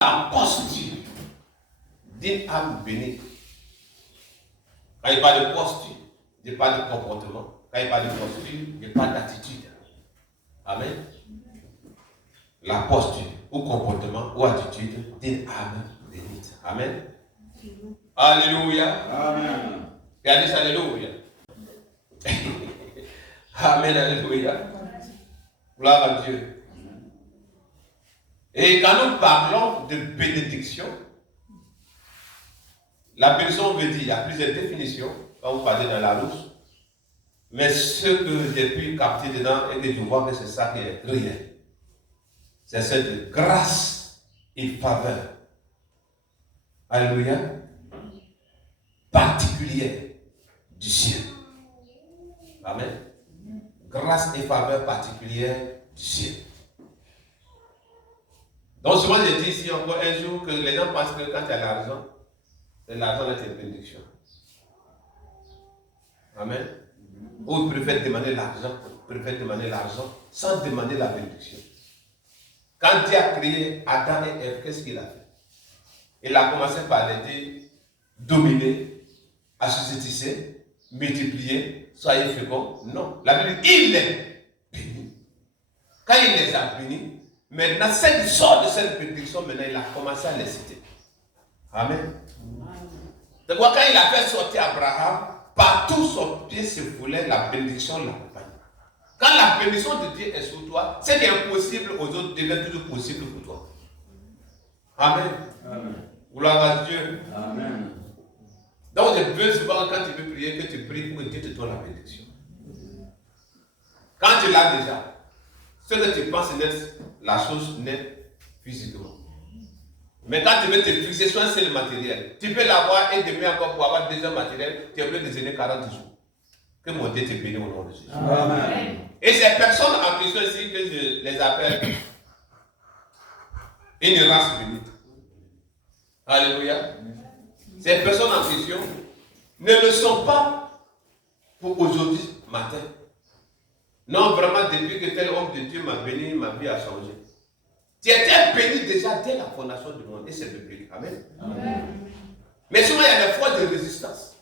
la posture d'une âme bénie. Quand il parle de posture, il parle de comportement. Quand il parle de posture, il parle d'attitude. Amen. La posture ou comportement ou attitude d'une âme bénite. Amen. Alléluia. Amen. Regardez ça, alléluia. Amen, alléluia. Gloire à Dieu. Et quand nous parlons de bénédiction, la bénédiction veut dire, il y a plusieurs définitions, quand vous parlez dans la rousse, mais ce que j'ai pu capter dedans et que je vois que c'est ça qui est réel, c'est cette grâce et faveur. Alléluia. Particulière du ciel. Amen. Grâce et faveur particulière du ciel. Donc souvent je dis ici encore un jour que les gens pensent que quand tu as l'argent est une bénédiction. Amen. Ou ils préfèrent demander l'argent sans demander la bénédiction. Quand Dieu a créé Adam et Ève, qu'est-ce qu'il a fait? Il a commencé par les dire dominer, assujettissez, multiplier, soyez féconds. Non. La Bible dit il les bénit. Quand il les a bénis, maintenant, celle qui sort de cette bénédiction, maintenant, il a commencé à les citer. Amen. C'est pourquoi quand il a fait sortir Abraham, partout son pied se foulait, la bénédiction l'accompagne. Quand la bénédiction de Dieu est sur toi, ce qui est impossible aux autres devient toujours possible pour toi. Amen. Amen. Gloire à Dieu. Amen. Donc, je veux souvent, quand tu veux prier, que tu pries pour que Dieu te donne la bénédiction. Quand tu l'as déjà, ce que tu penses naître, la chose naît physiquement. Mais quand tu veux te fixer sur un seul matériel, tu peux l'avoir et demain encore pour avoir déjà matériel, tu es obligé de donner 40 jours. Que mon Dieu te bénisse au nom de Jésus. Amen. Et ces personnes en question ici, que je les appelle une race bénite. Alléluia. Ces personnes en question ne le sont pas pour aujourd'hui matin. Non, vraiment, depuis que tel homme de Dieu m'a béni, ma vie a changé. Tu étais béni déjà dès la fondation du monde et c'est biblique. Amen. Amen. Mais souvent, il y a des fois de résistance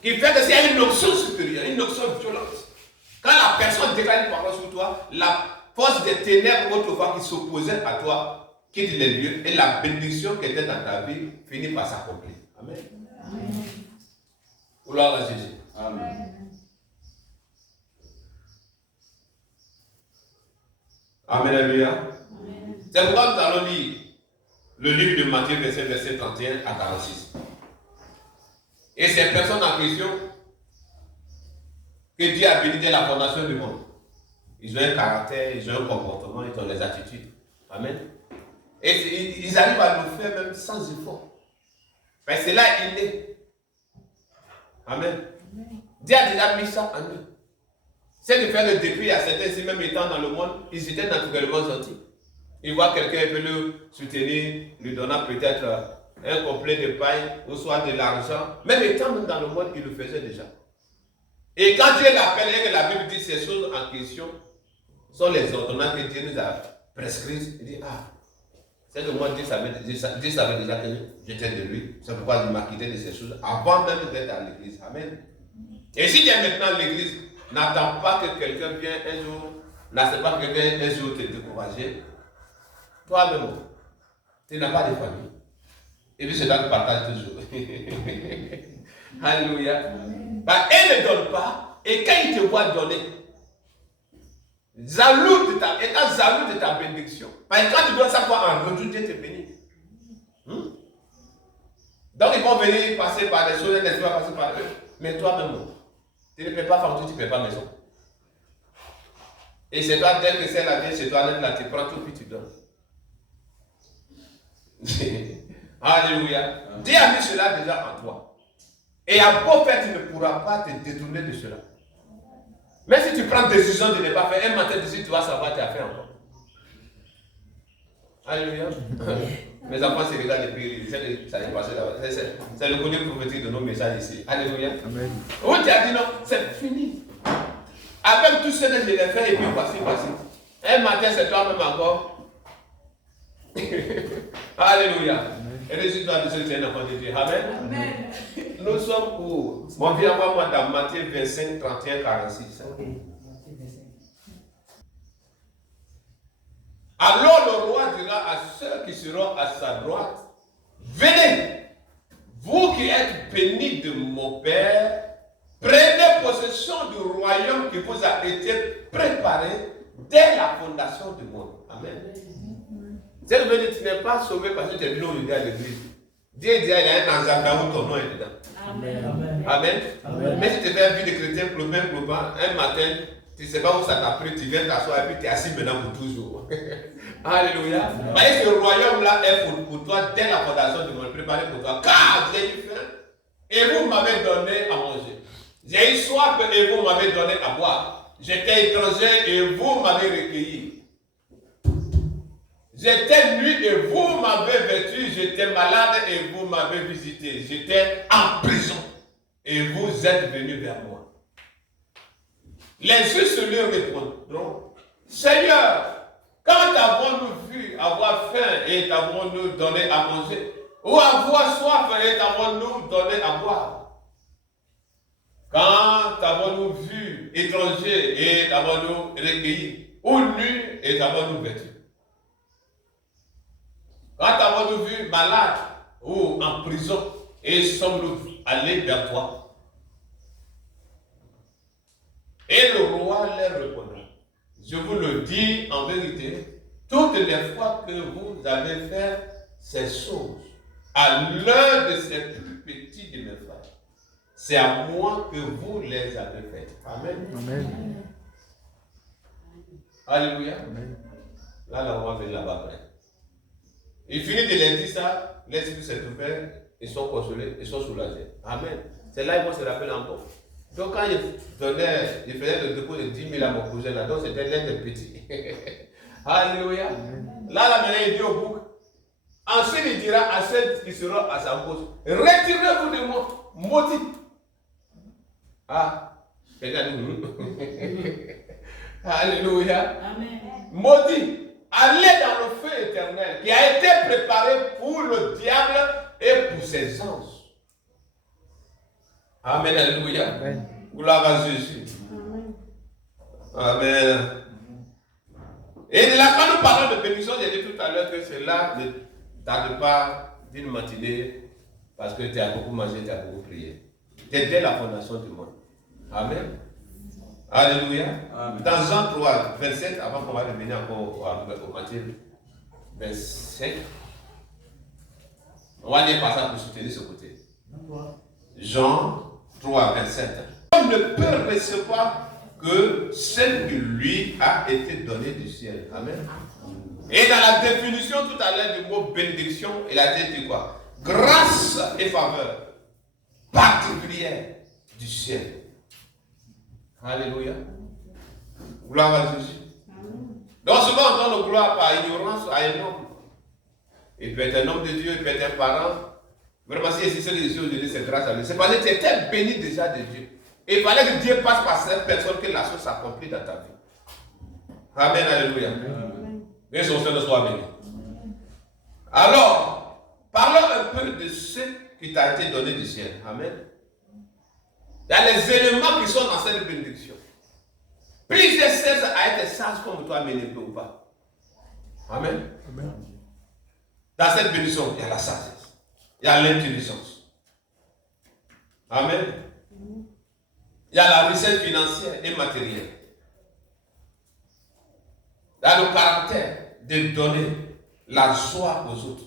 qui fait que s'il y a une onction supérieure, une onction violente, quand la personne déclare une parole sur toi, la force des ténèbres autrefois qui s'opposait à toi quitte les lieux et la bénédiction qui était dans ta vie finit par s'accomplir. Amen. Amen. Gloire à Jésus. Amen. Amen. Alléluia. C'est pourquoi nous allons lire le livre de Matthieu, verset 31 à 46. Et ces personnes en question que Dieu a béni dès la fondation du monde, ils ont un caractère, ils ont un comportement, ils ont des attitudes. Amen. Et ils arrivent à le faire même sans effort. Mais c'est là il est. Amen. Dieu a déjà mis ça en eux. C'est de faire que depuis, il y a certains ici, même étant dans le monde, ils étaient naturellement gentils. Ils voient quelqu'un qui peut le soutenir, lui donnant peut-être un complet de paille ou soit de l'argent. Même étant dans le monde, ils le faisaient déjà. Et quand Dieu l'appelle et que la Bible dit ces choses en question, sont les ordonnances que Dieu nous a prescrites, il dit, ah, c'est que moi, Dieu savait déjà que j'étais de lui. C'est pourquoi il m'a quitté de ces choses avant même d'être à l'église. Amen. Et si tu es maintenant à l'église, n'attends pas que quelqu'un vienne un jour, n'attends pas que quelqu'un vienne un jour te décourager. Toi-même, tu n'as pas de famille. Et puis c'est là que tu partages toujours. Alléluia. Bah, elle ne donne pas, et quand il te voit donner, jaloux de ta bénédiction. Parce que quand tu dois savoir en retour, Dieu te bénit. Donc ils vont venir passer par des choses, tu vas passer par eux. Mais toi-même, tu ne paies pas facture, tu ne paies pas maison. Et c'est toi, dès que c'est la vie, c'est toi, là, tu prends tout puis tu donnes. Alléluia. Dieu a mis cela déjà en toi. Et à beau faire, tu ne pourras pas te détourner de cela. Mais si tu prends décision de ne pas faire, un matin, tu vas savoir tu as fait encore. Alléluia. Mes enfants se regardent depuis, ça est passé là-bas. C'est le côté prophétique de nos messages ici. Alléluia. Amen. Oh, tu as dit non, c'est fini. Avec tout ce que je l'ai fait et puis voici. Un matin, c'est toi-même encore. Alléluia. Et résultat de ce que tu es un enfant de Dieu. Amen. Amen. Nous sommes où? Mon vieux moi dans Matthieu 25, 31, 46. Alors le roi dira à ceux qui seront à sa droite, venez, vous qui êtes bénis de mon Père, prenez possession du royaume qui vous a été préparé dès la fondation du monde. Amen. C'est veut dire que tu n'es pas sauvé parce que tu es venu au à l'église. Dieu dit, il y a un agenda où ton nom est dedans. Amen. Amen. Amen. Mais si tu fais un vie de chrétien, un matin, tu ne sais pas où ça t'a pris, tu viens t'asseoir et puis tu es assis maintenant pour toujours. Alléluia. Mais ce royaume-là est pour toi dès la fondation du monde, préparé pour toi. Car j'ai eu faim et vous m'avez donné à manger. J'ai eu soif et vous m'avez donné à boire. J'étais étranger et vous m'avez recueilli. J'étais nu et vous m'avez vêtu. J'étais malade et vous m'avez visité. J'étais en prison et vous êtes venus vers moi. Les justes lui répondront, Seigneur, quand avons-nous vu avoir faim et t'avons-nous donné à manger? Ou avoir soif et t'avons-nous donné à boire? Quand avons-nous vu étranger et t'avons-nous recueilli? Ou nu et t'avons-nous vêtu? Quand avons-nous vu malade ou en prison et sommes-nous allés vers toi? Et le roi leur répondra, je vous le dis en vérité, toutes les fois que vous avez fait ces choses à l'un de ces plus petits de mes frères, c'est à moi que vous les avez faites. Amen. Amen. Alléluia. Amen. Là, on va venir là-bas après. Il finit de leur dire ça, l'esprit s'est ouvert, ils sont consolés, ils sont soulagés. Amen. C'est là qu'ils vont se rappeler encore. Donc quand il faisait le dépôt de 10 000 à mon cousin là, donc c'était l'un des petits. Alléluia. Là, maintenant, il dit au bouc. Ensuite, il dira à ceux qui seront à sa gauche, retirez-vous de moi, maudit. Ah, quelqu'un dit, Alléluia. Amen. Maudit. Allez dans le feu éternel qui a été préparé pour le diable et pour ses anges. Amen, alléluia. Amen. Gloire à Jésus. Amen. Et là, quand nous parlons de bénédiction, j'ai dit tout à l'heure que cela ne tarde pas d'une matinée parce que tu as beaucoup mangé, tu as beaucoup prié. C'est dès la fondation du monde. Amen. Alléluia. Amen. Dans Jean 3, 27, avant qu'on va revenir encore au Matthieu 25, on va lire par ça pour soutenir ce côté. Jean 3, 27. On ne peut recevoir que celle qui lui a été donnée du ciel. Amen. Et dans la définition tout à l'heure du mot bénédiction, il a dit quoi? Grâce et faveur particulière du ciel. Alléluia. Gloire à Jésus. Donc souvent on donne gloire par ignorance à un homme. Il peut être un homme de Dieu, il peut être un parent. Vraiment, si c'est les choses de Dieu, c'est grâce à lui. C'est parce que tu étais béni déjà de Dieu. Et il fallait que Dieu passe par cette personne que la chose s'accomplit dans ta vie. Amen, alléluia. Que son Seigneur soit béni. Alors, parlons un peu de ce qui t'a été donné du ciel. Amen. Il y a les éléments qui sont dans cette bénédiction. Plusieurs 16 à être sage comme toi, mais ne peut pas. Amen. Amen. Dans cette bénédiction, il y a la sagesse. Il y a l'intelligence. Amen. Il y a la richesse financière et matérielle. Il y a le caractère de donner la joie aux autres.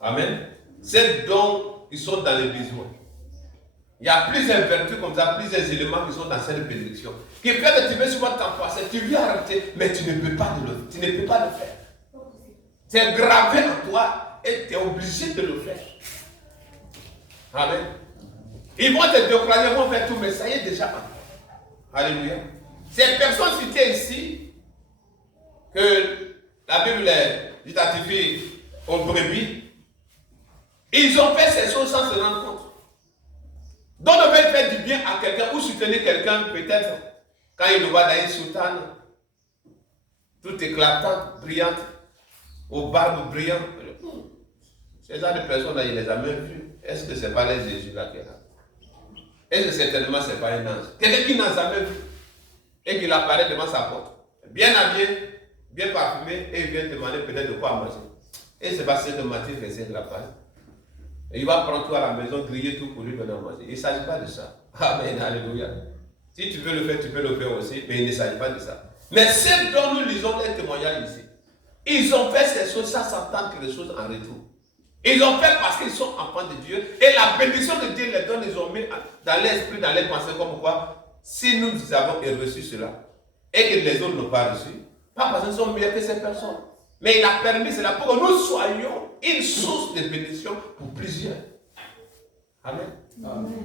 Amen. C'est dont ils sont dans les besoins. Il y a plusieurs vertus comme ça, plusieurs éléments qui sont dans cette bénédiction. Qui fait que tu veux souvent t'enfoncer, tu veux arrêter, mais tu ne peux pas le faire. C'est gravé en toi et tu es obligé de le faire. Amen. Ils vont te décourager, ils vont faire tout, mais ça y est déjà en toi. Alléluia. Ces personnes citées ici, que la Bible identifie aux brebis, ils ont fait ces choses sans se rendre compte. Donc on veut faire du bien à quelqu'un ou soutenir quelqu'un peut-être quand il le voit dans une soutane, tout éclatant, brillante, aux barbes brillantes. Ces gens de personnes-là, il les a même vus. Est-ce que ce n'est pas les Jésus-là qui est là? Est-ce que certainement ce n'est pas un ange? Quelqu'un qui n'a jamais vu et qui apparaît devant sa porte, bien habillé, bien parfumé, et il vient demander peut-être de quoi manger. Et c'est parce que Matthieu fait de la page. Et il va prendre tout à la maison, griller tout pour lui donner à manger. Il ne s'agit pas de ça. Amen, alléluia. Si tu veux le faire, tu peux le faire aussi, mais il ne s'agit pas de ça. Mais ceux dont nous lisons les témoignages ici, ils ont fait ces choses sans s'attendre quelque chose en retour. Ils ont fait parce qu'ils sont enfants de Dieu. Et la bénédiction de Dieu les donne, ils ont mis dans l'esprit, dans les pensées, comme quoi, si nous avons reçu cela, et que les autres n'ont pas reçu, pas parce qu'ils sont meilleurs que ces personnes. Mais il a permis cela pour que nous soyons une source de bénédiction pour plusieurs. Amen.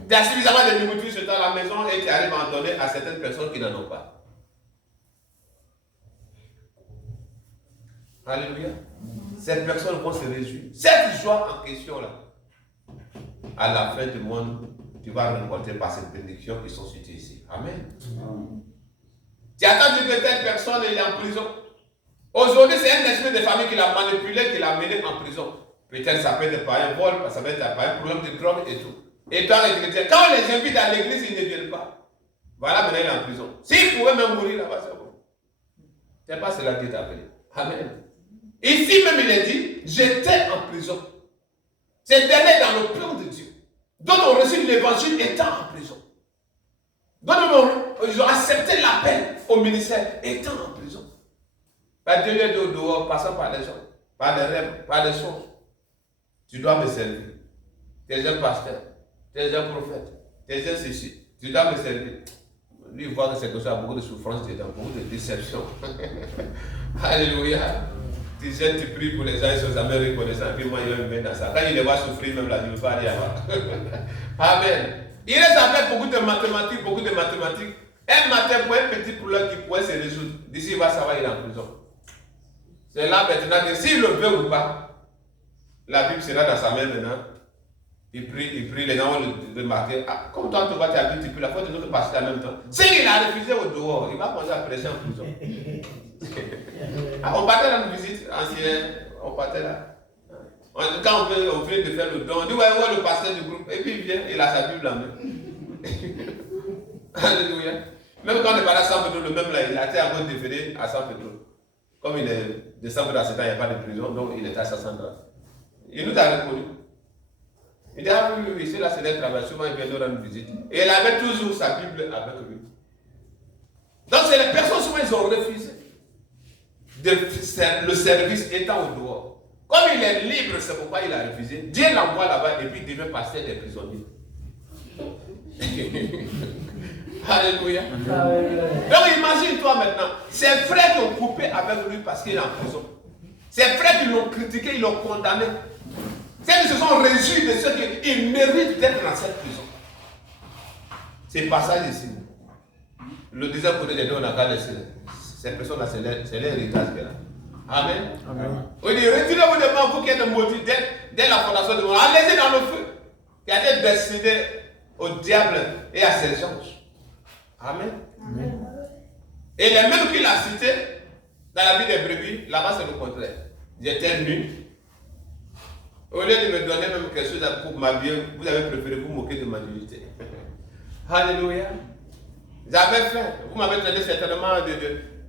Tu as suffisamment de nourriture dans la maison et tu arrives à en donner à certaines personnes qui n'en ont pas. Alléluia. Ces personnes vont se réjouir. Cette joie en question là, à la fin du monde, tu vas rencontrer par cette bénédiction qui sont citées ici. Amen. Tu as entendu que telle personne est en prison. Aujourd'hui, c'est un esprit de famille qui l'a manipulé, qui l'a mené en prison. Peut-être ça peut être par un vol, ça peut être par un problème de drogue et tout. Et quand on les invite à l'église, ils ne viennent pas. Voilà, maintenant il est en prison. S'il pouvait même mourir là-bas, c'est bon. C'est pas cela qui est appelé. Amen. Ici même il est dit, j'étais en prison. Ces derniers dans le plan de Dieu. D'autres ont reçu l'évangile étant en prison. D'autres ils ont accepté l'appel au ministère étant en prison. Pas Dieu est dehors, passant par les gens, par les rêves, par les songes. Tu dois me servir. Tu es un pasteur, tu es un prophète, tu es un ceci. Tu dois me servir. Lui, il voit que c'est que ça a beaucoup de souffrance dedans, beaucoup de déception. Alléluia. Tu sais, tu pries pour les gens, ils sont jamais reconnaissants. Et puis moi, il me met dans ça. Quand il les voit souffrir, même là, il ne veut pas aller avoir. Amen. Il reste avec beaucoup de mathématiques, beaucoup de mathématiques. Un matin pour un petit problème qui pourrait se résoudre. D'ici, il va savoir qu'il est en prison. C'est là maintenant que s'il le veut ou pas, la Bible sera dans sa main maintenant. Il prie, les gens vont le remarquer. Ah, comme toi, tu vas t'habiller, tu pries, la fois de nous passer en même temps. S'il a refusé au dehors, il va commencer à prêcher en prison. Ah, on partait dans une visite ancienne, on partait là. Quand on vient de faire le don, on dit ouais, le pasteur du groupe, et puis il vient, il a sa Bible en main. Alléluia. Même quand on est parti à San Pedro, le même là, il a été à mode déféré à San Pedro. Comme il est de San Pedro à 7 ans, il n'y a pas de prison, donc il est à 500 ans. Il nous a reconnu. Il dit ah oui, c'est là, c'est le travail, souvent il vient nous rendre visite. Et il avait toujours sa Bible avec lui. Donc c'est les personnes, souvent ils ont refusé. Le service étant au dehors. Comme il est libre, c'est pourquoi il a refusé. Dieu l'envoie là-bas et puis il devient pasteur des prisonniers. Alléluia. Donc imagine-toi maintenant, ses frères qui ont coupé avec lui parce qu'il est en prison. Ses frères qui l'ont critiqué, ils l'ont condamné. Ceux qui se sont réjouis de ce qu'ils méritent d'être dans cette prison. C'est passage ici. Le deuxième côté des deux, on a qu'à laisser. Ces personnes-là, c'est l'héritage qu'elle a. Amen. Amen. On dit, retirez-vous de moi, vous qui êtes maudits dès la fondation du monde. Allez-y dans le feu. Qui a été destiné au diable et à ses anges. Amen. Amen. Et les mêmes qu'il a cités dans la vie des brebis, là-bas c'est le contraire. J'étais nu. Au lieu de me donner même quelque chose pour m'habiller, vous avez préféré vous moquer de ma dignité. Alléluia. J'avais faim. Vous m'avez traité certainement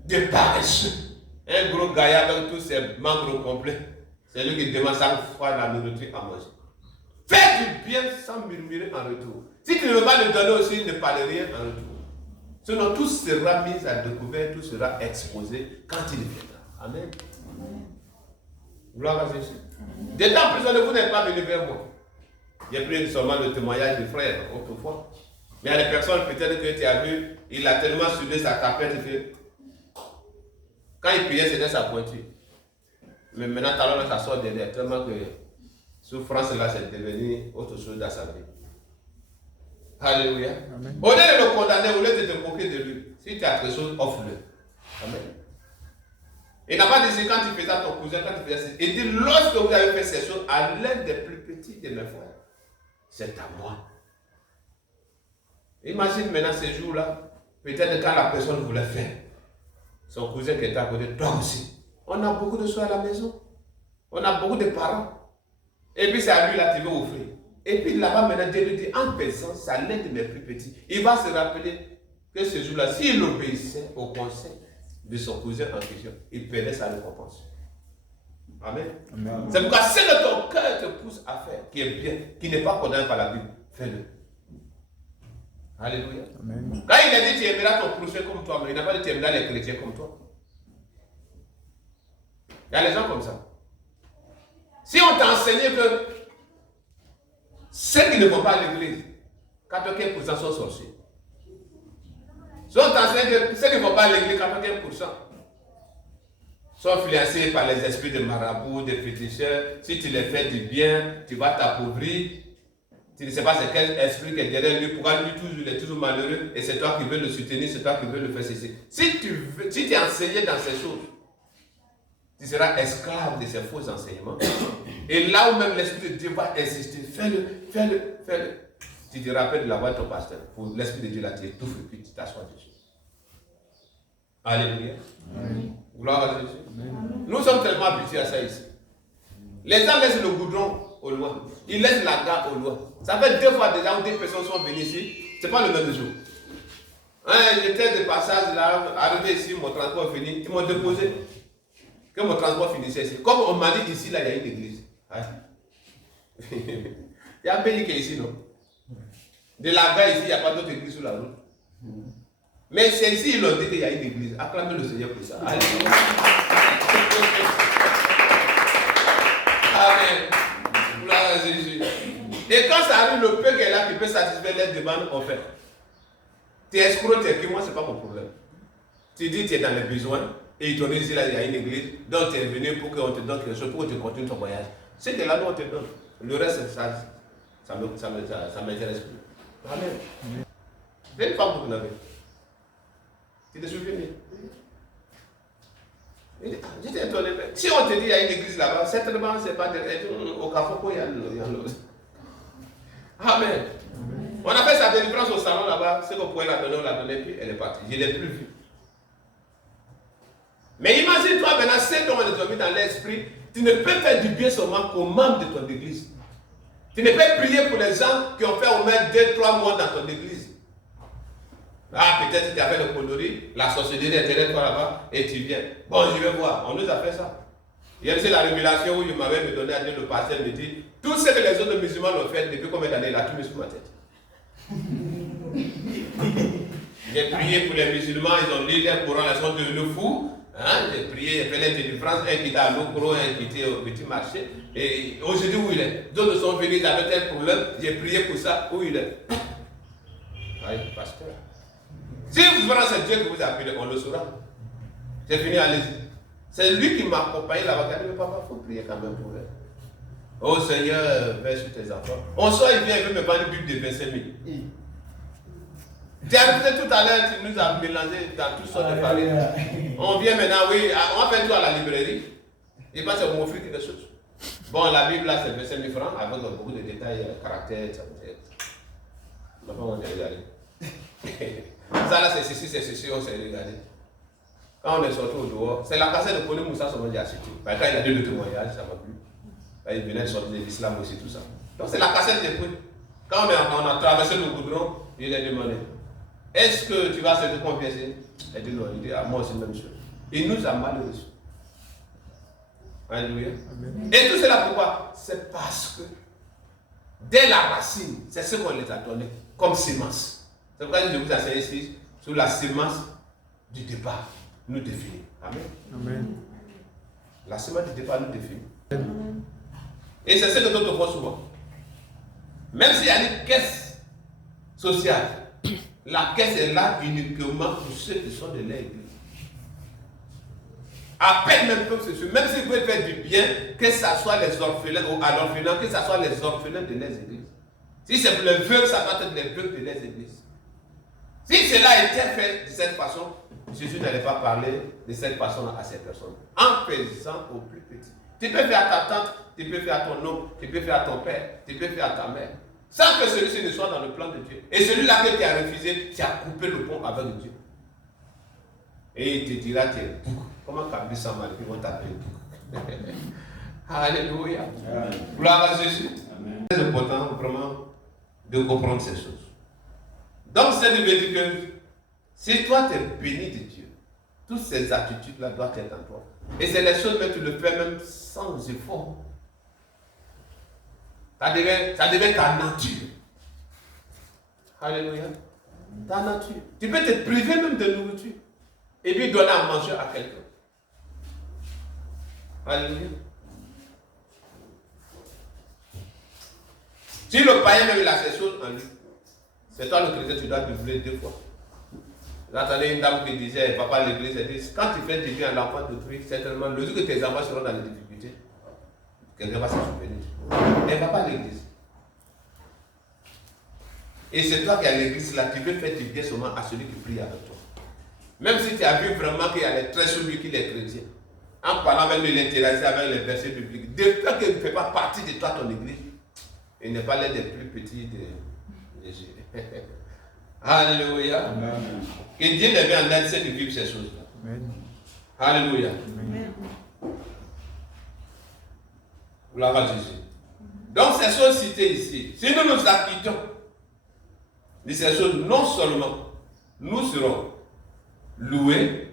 de paresseux. Un gros gaillard avec tous ses membres complets. C'est lui qui demande 5 fois la nourriture à manger. Fais du bien sans murmurer en retour. Si tu ne veux pas le donner aussi, ne parle rien en retour. Sinon, tout sera mis à découvert, tout sera exposé quand il viendra. Amen. Gloire à Jésus. D'étant emprisonné, vous n'êtes pas venu vers moi. J'ai pris seulement le témoignage du frère autrefois. Mais il y a des personnes, peut-être que tu as vu, il a tellement soudé sa tapette que quand il priait, c'était sa pointure. Mais maintenant, talon, ça sort derrière, tellement que souffrance là, c'est devenu autre chose dans sa vie. Alléluia. Amen. Au lieu de le condamner, au lieu de te moquer de lui, si tu as quelque chose, offre-le. Amen. Il n'a pas dit quand tu faisais à ton cousin, quand tu faisais ça. Il dit lorsque vous avez fait ces choses à l'un des plus petits de mes frères, c'est à moi. Imagine maintenant ces jours-là, peut-être quand la personne voulait faire, son cousin qui était à côté, toi aussi. On a beaucoup de choses à la maison. On a beaucoup de parents. Et puis c'est à lui là, tu veux offrir. Et puis là-bas, maintenant, Dieu lui dit, en pesant, ça l'aide mes plus petits. Il va se rappeler que ce jour-là, s'il obéissait au conseil de son cousin en question, il perdait sa récompense. Amen. Amen. C'est pourquoi ce que ton cœur te pousse à faire, qui est bien, qui n'est pas condamné par la Bible, fais-le. Alléluia. Amen. Quand il a dit tu aimeras ton prochain comme toi, mais il n'a pas dit tu aimeras les chrétiens comme toi. Il y a les gens comme ça. Si on t'a enseigné que ceux qui ne vont pas à l'église, 95% sont sorciers. Si on t'enseigne que ceux qui ne vont pas à l'église, 95% sont influencés par les esprits de marabouts, de féticheurs. Si tu les fais du bien, tu vas t'appauvrir. Tu ne sais pas c'est quel esprit qui est derrière lui. Pourquoi lui toujours, il est toujours malheureux et c'est toi qui veux le soutenir, c'est toi qui veux le faire cesser. Si tu es enseigné dans ces choses, tu seras esclave de ces faux enseignements. Et là où même l'Esprit de Dieu va insister, fais-le, fais-le, fais-le. Tu te rappelles de la voix de ton pasteur. Pour l'Esprit de Dieu là, tu étouffes et puis tu t'assois dessus. Alléluia. Gloire à Jésus. Nous sommes tellement habitués à ça ici. Les gens laissent le goudron au loin. Ils laissent la gare au loin. Ça fait 2 fois déjà où des personnes sont venues ici. Ce n'est pas le même jour. J'étais de passage là, arrivé ici, mon transport fini. Ils m'ont déposé. Que mon transport finissait ici. Comme on m'a dit ici, là, il y a une église. Il y a un pays qui est ici, non? De la gare ici, il n'y a pas d'autre église sur la route. Mais c'est ici, ils l'ont dit qu'il y a une église. Acclamez le Seigneur pour ça. Alléluia. Amen. Gloire à Jésus. Et quand ça arrive, le peu qui est là, qui peut satisfaire les demandes, on fait. Tu es escroc, tu es qui, moi, ce n'est pas mon problème. Tu dis, tu es dans les besoins. Et ils t'ont dit ici, là, il y a une église, donc tu es venu pour qu'on te donne quelque chose, pour que tu continues ton voyage. C'est que là, nous, on te donne. Le reste, ça m'intéresse plus. Amen. C'est une femme que vous n'avez. Tu te souviens? J'étais étonné. Si on te dit qu'il y a une église là-bas, certainement, ce n'est pas au Carrefour, il y a l'autre. Amen. On a fait sa délivrance au salon là-bas, ce qu'on pouvait la donner, on l'a donné, puis elle est partie. Je ne l'ai plus vue. Mais imagine-toi maintenant, c'est dont on les a mis dans l'esprit, tu ne peux faire du bien seulement qu'aux membres de ton église. Tu ne peux prier pour les gens qui ont fait au moins 2-3 mois dans ton église. Ah, peut-être que tu as fait le coloris, la sorcellerie est derrière toi là-bas, et tu viens. Bon, je vais voir, on nous a fait ça. Hier, c'est la révélation où il m'avait donné à dire, le pasteur me dit, tout ce que les autres musulmans l'ont fait depuis combien d'années, il a tout mis sur ma tête. J'ai prié pour les musulmans, ils ont lu les Coran, ils sont devenus fous. Hein, j'ai prié, j'ai fait les délivrances, un qui était à l'Okro, un qui était au petit marché. Et aujourd'hui, où il est? D'autres sont venus, ils avaient tel problème, j'ai prié pour ça, où il est? Oui, pasteur. Si vous verrez c'est Dieu que vous appelez, on le saura. J'ai fini, allez-y. C'est lui qui m'a accompagné là-bas. Il dit, mais papa, il faut prier quand même pour elle. Oh Seigneur, veille sur tes enfants. On sort, il vient, il veut me prendre une Bible de 25 000. Tu as arrivé tout à l'heure, tu nous as mélangé dans toutes sortes de farines. On vient maintenant, oui, on va faire tout à la librairie. Il va se m'offrir quelque chose. Bon, la Bible là, c'est 25 000 francs, avec beaucoup de détails, caractères, etc. On va regarder. Ça là, c'est ceci, on s'est regardé. Quand on est sorti au dehors, c'est la cassette de Kone Moussa Soman qui a cité. Quand il a dit le témoignage, ça m'a plu. Il venait de sortir de l'islam aussi, tout ça. Donc c'est la cassette de Kone. Quand on a traversé le goudron, il a demandé, est-ce que tu vas se confesser? Il a dit non, il dit, ah, moi aussi même chose. Il nous a mal reçus. Alléluia. Et tout cela pourquoi? C'est parce que dès la racine, c'est ce qu'on les a donné comme sémence. C'est pourquoi je vous enseigne ici sur la sémence du départ nous définit. Amen. Amen. La sémence du départ nous définit. Amen. Et c'est ce que d'autres font souvent. Même s'il y a une caisse sociale, la caisse est là uniquement pour ceux qui sont de l'église. À peine même comme ceci, même si vous pouvez faire du bien, que ce soit les orphelins ou à l'orphelinat, que ce soit les orphelins de les églises. Si c'est pour les veuves, ça doit être les veuves de les églises. Si cela était fait de cette façon, Jésus n'allait pas parler de cette façon à ces personnes. En faisant au plus petit. Tu peux faire à ta tante, tu peux faire à ton oncle, tu peux faire à ton père, tu peux faire à ta mère. Sans que celui-ci ne soit dans le plan de Dieu. Et celui-là que tu as refusé, tu as coupé le pont avec Dieu. Et il te dira, comment Kabila Samal, ils vont t'appeler. Alléluia. Gloire à Jésus. C'est important vraiment de comprendre ces choses. Donc, ça veut dire que si toi tu es béni de Dieu, toutes ces attitudes-là doivent être en toi. Et c'est les choses que tu le fais même sans effort. Ça devient ta nature. Alléluia. Ta nature. Tu peux te priver même de nourriture et puis donner à manger à quelqu'un. Alléluia. Si le païen même il a ces choses en lui, c'est toi le chrétien, tu dois doubler 2 fois. J'entendais une dame qui disait, elle va pas à l'église, elle dit, quand tu fais du bien à l'enfant d'autrui, certainement, le jour que tes enfants seront dans les difficultés, quelqu'un va s'en souvenir. Elle ne va pas à l'église. Et c'est toi qui es à l'église là, tu veux faire du bien seulement à celui qui prie avec toi. Même si tu as vu vraiment qu'il y a les traits sur lui qu'il est chrétien, en parlant avec lui, il interagit avec les versets bibliques, de fait qu'il ne fait pas partie de toi, ton église, il n'est pas l'un des plus petits de Jésus. Alléluia. Que Dieu les met en aide, c'est de vivre ces choses-là. Alléluia. Gloire à Jésus. Donc, ces choses citées ici, si nous nous acquittons de ces choses, non seulement nous serons loués,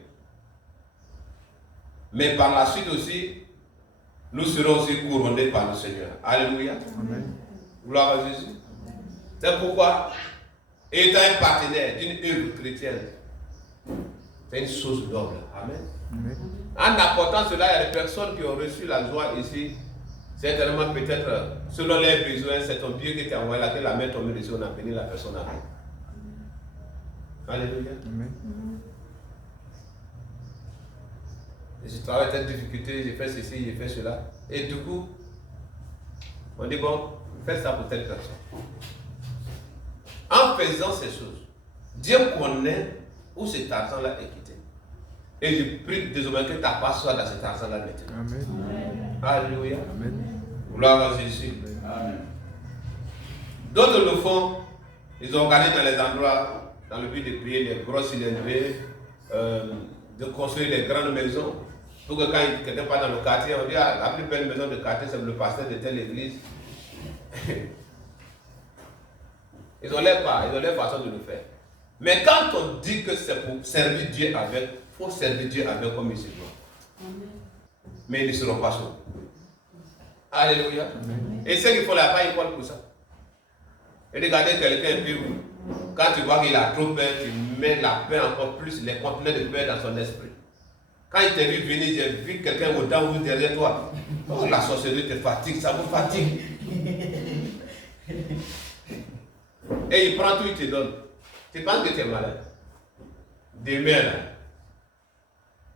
mais par la suite aussi, nous serons aussi couronnés par le Seigneur. Alléluia. Amen. Gloire à Jésus. C'est pourquoi, étant un partenaire d'une œuvre chrétienne, c'est une chose noble. Amen. Amen. En apportant cela, il y a des personnes qui ont reçu la joie ici. Certainement, peut-être, selon leurs besoins, c'est ton Dieu qui t'a envoyé là, que la main tombée dessus, on a béni la personne avec. Alléluia. Amen. Je travaille avec cette difficulté, j'ai fait ceci, j'ai fait cela. Et du coup, on dit bon, fais ça pour telle personne. En faisant ces choses, Dieu connaît où cet argent-là est quitté. Et je prie désormais que ta part soit dans cet argent-là maintenant. Amen. Alléluia. Amen. Gloire à Jésus. Amen. D'autres le font, ils ont regardé dans les endroits, dans le but de prier les gros cylindrés, de construire les grandes maisons. Pour que quand quelqu'un part dans le quartier, on dit ah, la plus belle maison de quartier, c'est le pasteur de telle église. Ils ont leur façon de le faire. Mais quand on dit que c'est pour servir Dieu avec, il faut servir Dieu avec comme il se doit. Mais ils ne seront pas sauvés. Alléluia. Amen. Et ceux qui font la paix, ils parlent pour ça. Et regardez quelqu'un, puis quand tu vois qu'il a trop peur, tu mets la peur encore plus, les conteneurs de peur dans son esprit. Quand il t'a vu venir, j'ai vu quelqu'un au-dedans ou derrière toi. Oh, la sorcellerie te fatigue, ça vous fatigue. Et il prend tout, il te donne. Tu penses que tu es malade. Demain, là,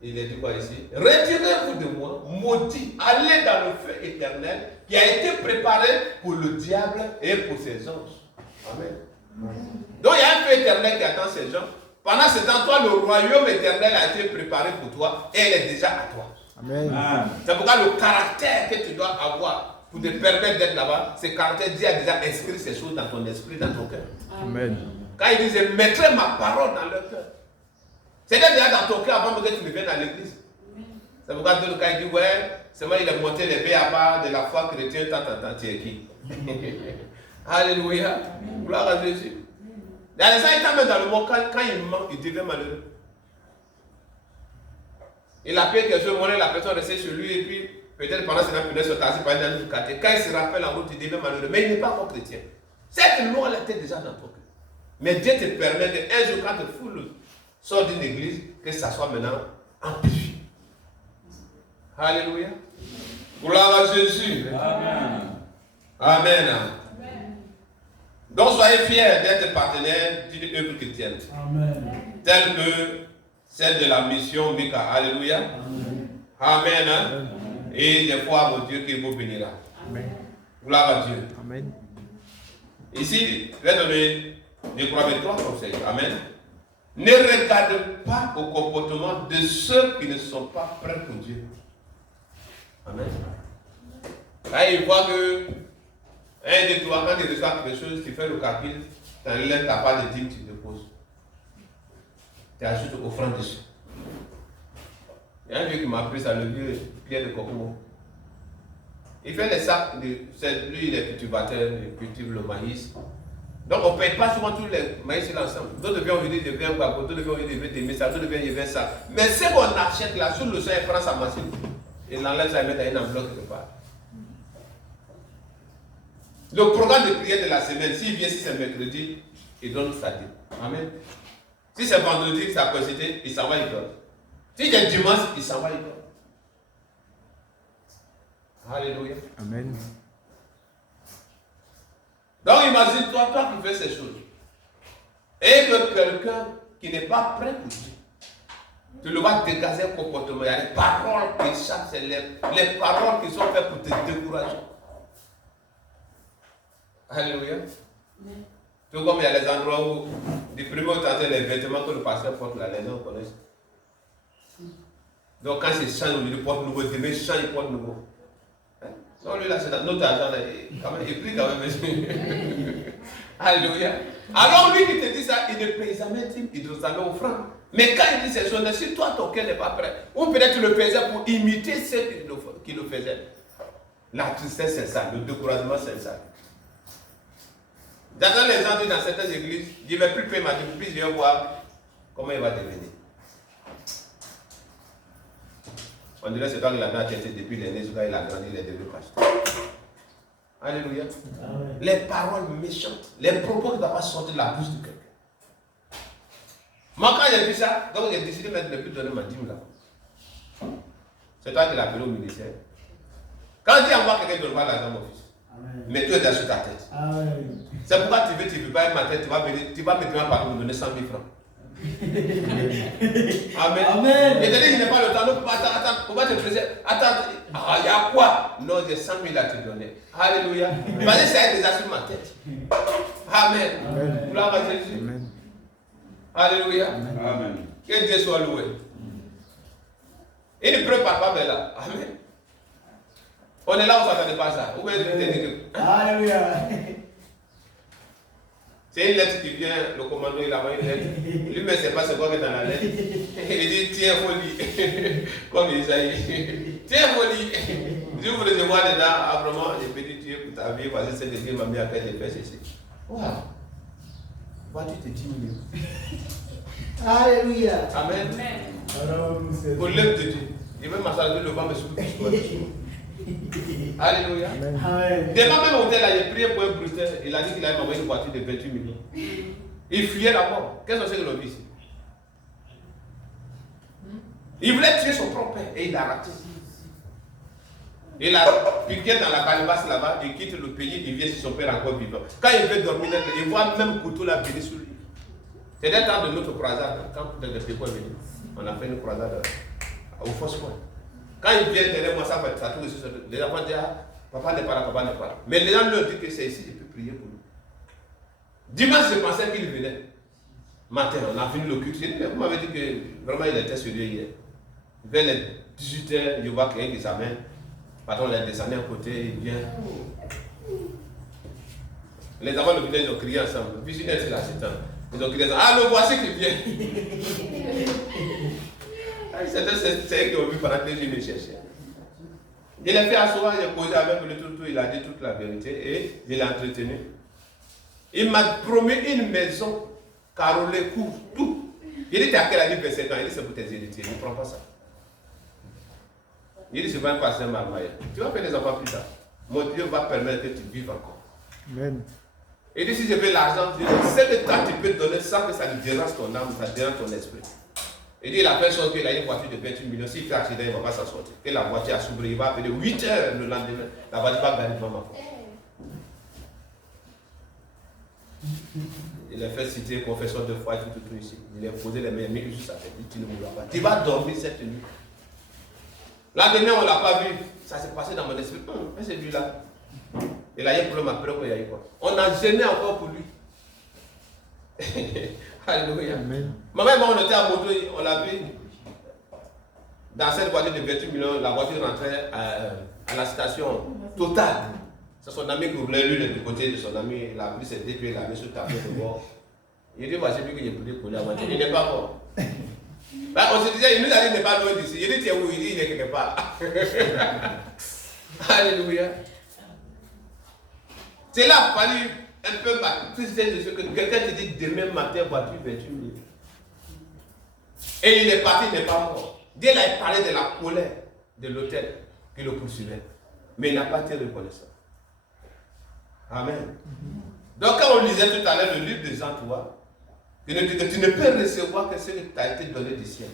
il est dit quoi ici? Retirez-vous de moi, maudit, allez dans le feu éternel qui a été préparé pour le diable et pour ses anges. Amen. Donc il y a un feu éternel qui attend ces gens. Pendant ce temps, toi, le royaume éternel a été préparé pour toi et il est déjà à toi. Amen. C'est pourquoi le caractère que tu dois avoir pour te permettre d'être là-bas, ce caractère, Dieu a déjà inscrit ces choses dans ton esprit, dans ton cœur. Amen. Quand il dit, je mettrai ma parole dans leur cœur. C'est déjà dans ton cœur avant que tu ne viennes à l'église. C'est pourquoi quand il dit, ouais, c'est moi, il a monté les B.A.B.A. de la foi chrétienne, tu es qui? Alléluia. Gloire à Jésus. Il y a des gens qui t'amènent dans le monde, quand il ment, il devient malheureux. Il a payé quelque chose, la personne restait chez lui, et puis peut-être pendant ce temps, il se tasser par une autre quartier. Quand il se rappelle en route, il devient malheureux. Mais il n'est pas encore chrétien. Cette loi, elle était déjà dans ton cœur. Mais Dieu te permet qu'un jour, quand te foule sort d'une église, que ça soit maintenant amplifié. Alléluia. Gloire à Jésus. Amen. Amen. Donc soyez fiers d'être partenaire d'une œuvre chrétienne. Amen. Telle que celle de la mission Mika. Alléluia. Amen. Amen. Amen. Et des fois, mon Dieu qui vous bénira. Amen. Gloire à Dieu. Amen. Ici, je vais donner, je crois, 3 conseils. Amen. Ne regarde pas au comportement de ceux qui ne sont pas prêts pour Dieu. Amen. Là, il voit que 1, 2, 3, quand tu reçois quelque chose, tu fais le calcul, tu enlèves ta part de dîme, tu déposes. Tu ajoutes offrande dessus. Il y a un vieux qui m'a appris ça, le vieux Pierre de Coco. Il fait les sacs, lui il est cultivateur, il cultive le maïs. Donc on ne paye pas souvent tous les maïs ensemble. D'autres viennent on dit je viens Babo, d'autres viennent on dit des messages, d'autres viennent je viens ça. Mais ce qu'on achète là, sur le sol, il prend sa machine. Il l'enlève, ça et met dans une enveloppe quelque part. Le programme de prière de la semaine, s'il vient si c'est mercredi, il donne sa dîme. Amen. Si c'est vendredi, ça a coïncidé, il s'en va, il donne. Si c'est dimanche, il s'en va, il donne. Alléluia. Amen. Donc imagine-toi, toi qui fais ces choses. Et que quelqu'un qui n'est pas prêt pour Dieu, tu le vas dégager un comportement. Il y a les paroles qui chassent, c'est les paroles qui sont faites pour te décourager. Alléluia. Tout comme il y a les endroits où, du premier au temps, les vêtements que le pasteur porte là, les gens connaissent. Donc quand il change, il porte nouveau, demain il change, il porte nouveau. Non, lui là, c'est notre argent, là, il prie quand même. Alléluia. Alors lui qui te dit ça, il ne paye jamais dîme, il ne doit jamais offrande. Mais quand il dit ces choses, si toi ton cœur n'est pas prêt, ou peut-être tu le faisais pour imiter ceux qui le faisaient. La tristesse c'est ça, le découragement c'est ça. J'entends les gens dire dans certaines églises, je ne vais plus payer ma dîme, puis je vais voir comment il va devenir. On dirait que c'est toi qui l'as acheté depuis l'aîné, il a grandi, il est devenu pasteur. Alléluia. Amen. Les paroles méchantes, les propos qui ne doivent pas sortir de la bouche de quelqu'un. Moi, quand j'ai vu ça, donc j'ai décidé de ne plus donner ma dîme là. C'est toi qui l'as appelé au ministère. Quand Dieu envoie quelqu'un, ne donne pas l'argent, mon fils. Amen. Mais tu es sur ta tête. Amen. C'est pourquoi tu ne veux pas être ma tête, tu vas me demander pardon, me donner 100 000 francs. Amen. Amen. Et je n'ai pas le temps, donc attends, on va te présenter. Attends, il y a quoi? Non, j'ai 100 000 à te donner. Alléluia. Parce que ça est déjà sur ma tête. Amen. Amen. Gloire à Jésus. Amen. Alléluia. Amen. Que Dieu soit loué. Il ne prépare pas vers là. Amen. On est là où ça ne s'attendait pas à ça. Où est-ce que Alléluia. C'est une lettre qui vient, le commandant il a envoyé une lettre. Lui-même ne sait pas ce qu'on est dans la lettre. Il dit tiens, faut lire. Comme Isaïe. Tiens, faut lire. Je vous recevoir dedans, vraiment, j'ai pédé Dieu pour ta vie, parce que c'est que Dieu m'a mis à faire des fesses ici. Waouh! Vois-tu tes 10 millions? Alléluia. Amen. Pour l'œuvre de Dieu. Il veut m'assager le vent, mais surtout pour toi. Alléluia. Amen. Devant même hôtel, j'ai prié pour un bruteur. Il a dit qu'il allait m'envoyer une voiture de 28 millions. Il fuyait la mort. Qu'est-ce que c'est que le vice? Il voulait tuer son propre père et il l'a raté. Il a piqué dans la calebasse là-bas, il quitte le pays, il vient sur son père encore vivant. Quand il veut dormir, il voit même couteau là venir sur lui. C'est le temps de notre croisade. Quand le Péco est venu, on a fait une croisade au Foscoin. Quand il vient derrière moi, ça tourne sur les enfants disent papa n'est pas là, papa n'est pas là. Mais les gens leur disent que c'est ici, je peux prier pour lui. Dimanche, je pensais qu'il venait. Matin, on a fini le culte. J'ai dit, mais vous m'avez dit que vraiment il était sérieux hier. Vers les 18h, je vois quelqu'un qui s'amène. Patron, il est descendu à côté, il vient. Les enfants de village, ils ont crié ensemble. Puis une c'est là, c'est temps. Ils ont crié ensemble. Ah, le voici qui vient. C'est eux qui ont vu pendant que je le cherchais. Je l'ai fait asseoir, j'ai posé avec lui tout, il a dit toute la vérité et je l'ai entretenu. Il m'a promis une maison, carrelée, court, tout. Il dit, tu as quel âge? 25 ans. Il dit, c'est pour tes héritiers, ne prends pas ça. Il dit, c'est pas un pasteur marmaillé. Tu vas faire des enfants plus tard. Mon Dieu va permettre que tu vives encore. Amen. Il dit, si je veux l'argent, c'est que toi tu peux donner sans que ça ne dérange ton âme, ça dérange ton esprit. Il dit, la personne qui a une voiture de 28 millions, s'il fait accident, il ne va pas s'en sortir. Et la voiture a s'ouvert, il va appeler 8 heures le lendemain. La voiture va gagner devant ma porte. Il a fait citer confession de foi et tout ici. Il a posé les mains sur sa tête. Il dit, tu ne mourras pas. Tu vas dormir cette nuit. La dernière, on ne l'a pas vu. Ça s'est passé dans mon esprit. Mais c'est lui là. Il a eu un problème après qu'il y a eu quoi. On a gêné encore pour lui. Alléluia. Maman et moi, on était à moto, on l'a vu. Dans cette voiture de 28 millions, la voiture rentrait à la station Total. C'est son ami qui voulait lui de côté de son ami. Il a pris ses deux pieds, il l'a mis sur le tapis de bord. Il dit, voici lui que j'ai pris pour la voiture. Il n'est pas mort. Ben, on se disait, il nous a dit, il n'est pas loin d'ici. Il dit, tu es où? Il dit, il est quelque part. Alléluia. C'est là qu'il fallu un peu maîtriser de ce que quelqu'un te dit demain matin, voiture 28 000. Et il est parti, il n'est pas mort. Dieu a parlé de la colère de l'autel qui le poursuivait. Mais il n'a pas été reconnaissant. Amen. Donc quand on lisait tout à l'heure le livre des gens, tu vois, que tu ne peux recevoir que ce qui t'a été donné du ciel.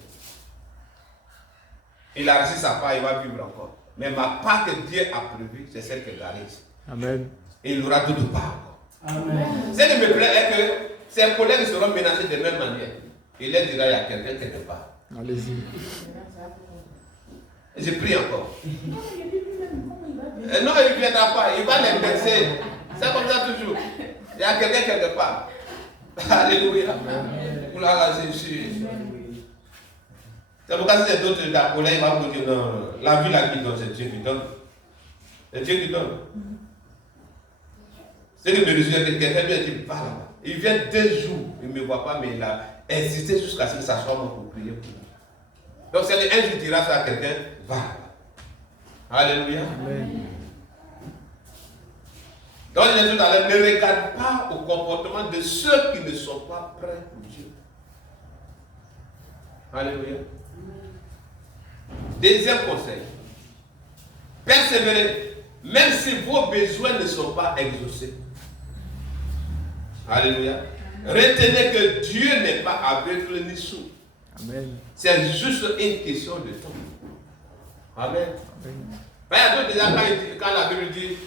Il a reçu sa part, il va vivre encore. Mais ma part que Dieu a prévue, c'est celle que j'arrive. Amen. Et il aura d'autres parts encore. Amen. Ce qui me plaît est que ses collègues seront menacés de même manière. Il leur dira, il y a quelqu'un quelque part. Allez-y. Je prie encore. Non, il ne viendra pas. Il va l'indexer. C'est comme ça toujours. Il y a quelqu'un quelque part. Alléluia. Oulala, Jésus. C'est pourquoi si c'est d'autres la colère, il va vous dire non, la vie là qui donne, c'est Dieu qui donne. C'est Dieu qui donne. C'est que me résume que quelqu'un lui a dit, va là-bas. Il vient 2 jours, il ne me voit pas, mais il a insisté jusqu'à ce que ça soit moi pour prier pour lui. Donc c'est un jour dira ça à quelqu'un, va là-bas. Alléluia. Amen. Donc il est tout à l'heure, ne regarde pas au comportement de ceux qui ne sont pas prêts pour Dieu. Alléluia. Deuxième conseil. Persévérez, même si vos besoins ne sont pas exaucés. Alléluia. Retenez que Dieu n'est pas aveugle ni sourd. Amen. C'est juste une question de temps. Amen. Il y a d'autres déjà quand la Bible dit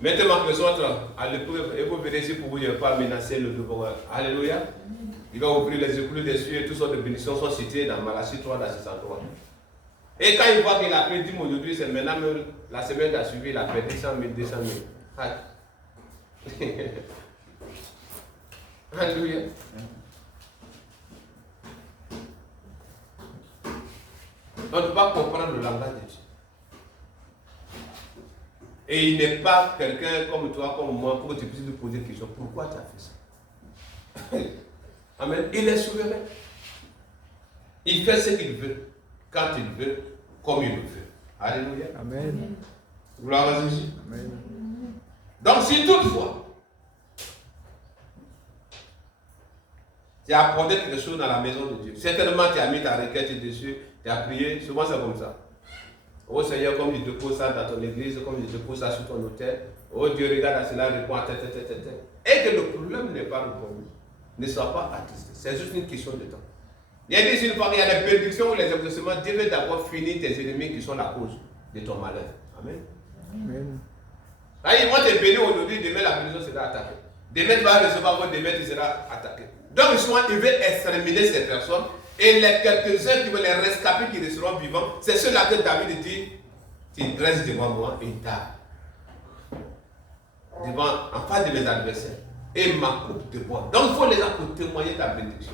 mettez ma personne à l'épreuve et vous verrez si pour vous ne pas menacer le devoir. Alléluia. Il va ouvrir les écoules des cieux et toutes sortes de bénédictions sont citées dans Malachie 3, dans 603. Et quand il voit qu'il a pris 10 000 aujourd'hui, c'est maintenant la semaine qui a suivi, il a perdu 100 000, 200 000. Alléluia. On ne peut pas comprendre le langage de Dieu. Et il n'est pas quelqu'un comme toi, comme moi, pour que tu puisses lui poser des questions. Pourquoi tu as fait ça? Amen. Il est souverain. Il fait ce qu'il veut, quand il veut, comme il le veut. Alléluia. Amen. Gloire à Jésus. Amen. Donc si toutefois, tu as apporté quelque chose dans la maison de Dieu, certainement tu as mis ta requête dessus, tu as prié, souvent c'est comme ça. Oh Seigneur, comme je te pose ça dans ton église, comme je te pose ça sur ton autel, oh Dieu, regarde à cela, réponds à tel. Et que le problème n'est pas répondu, ne sois pas attristé. C'est juste une question de temps. Il y a dit une fois qu'il y a des prédictions ou les exaucements, Dieu veut d'abord finir tes ennemis qui sont la cause de ton malheur. Amen. Amen. Ils vont te bénir aujourd'hui, demain la bénédiction sera attaquée. Demain tu vas recevoir votre demain tu seras attaqué. Donc souvent il veut exterminer ces personnes et les quelques-uns qui veulent les rescapés qui resteront vivants, c'est ceux-là que David dit, tu dresses devant moi une table. En face de mes adversaires. Et ma coupe de bois. Donc il faut les avoir pour témoigner ta bénédiction.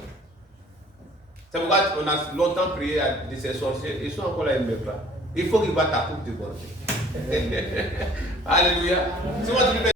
C'est pourquoi on a longtemps prié à ces sorciers, ils sont encore là, ils ne meurent pas. Il faut qu'ils voient ta coupe de bois. Alléluia.